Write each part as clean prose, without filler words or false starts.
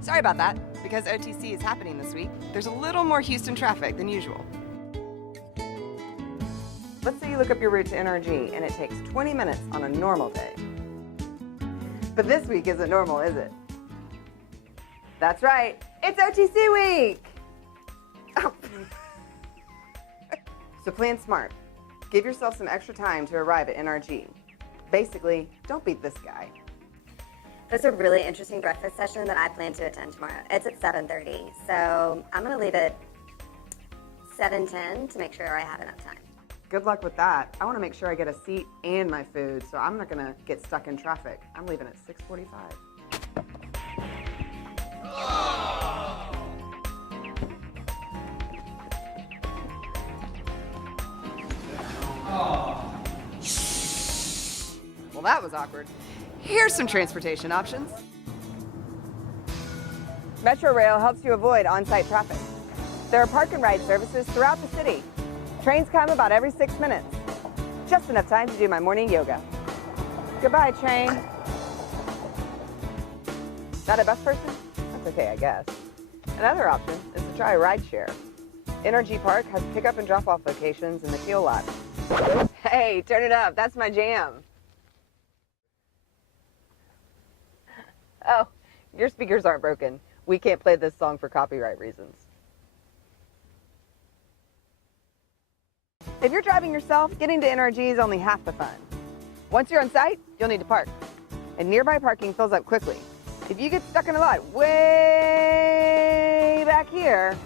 Sorry about that. Because OTC is happening this week, there's a little more Houston traffic than usual. Let's say you look up your route to NRG and it takes 20 minutes on a normal day. But this week isn't normal, is it? That's right, it's OTC week! Oh. So plan smart. Give yourself some extra time to arrive at NRG. Basically, don't beat this guy. There's a really interesting breakfast session that I plan to attend tomorrow. It's at 7:30, so I'm going to leave at 7:10 to make sure I have enough time. Good luck with that. I want to make sure I get a seat and my food, so I'm not going to get stuck in traffic. I'm leaving at 6:45. Well, that was awkward. Here's some transportation options. Metro Rail helps you avoid on-site traffic. There are park and ride services throughout the city. Trains come about every 6 minutes. Just enough time to do my morning yoga. Goodbye, train. Not a bus person? That's okay, I guess. Another option is to try a rideshare. NRG Park has pickup and drop-off locations in the Teal Lot. Hey, turn it up. That's my jam. Oh, your speakers aren't broken. We can't play this song for copyright reasons. If you're driving yourself, getting to NRG is only half the fun. Once you're on site, you'll need to park. And nearby parking fills up quickly. If you get stuck in a lot way back here,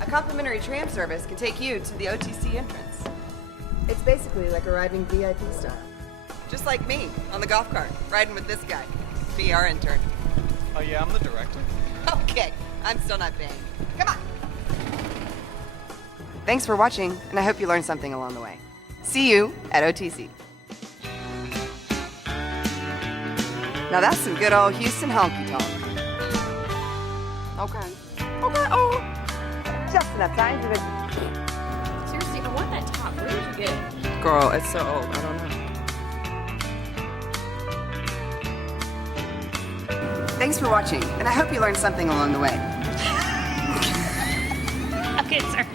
a complimentary tram service can take you to the OTC entrance. It's basically like arriving VIP style. Just like me on the golf cart, riding with this guy. Be our intern. Oh yeah, I'm the director. Okay, I'm still not paying. Come on! Thanks for watching, and I hope you learned something along the way. See you at OTC. Now that's some good old Houston honky tonk. Okay. Okay, oh! Just enough time to... Seriously, I want that top. Where did you get it? Girl, it's so old, I don't know. Thanks for watching, and I hope you learned something along the way. Okay, sorry.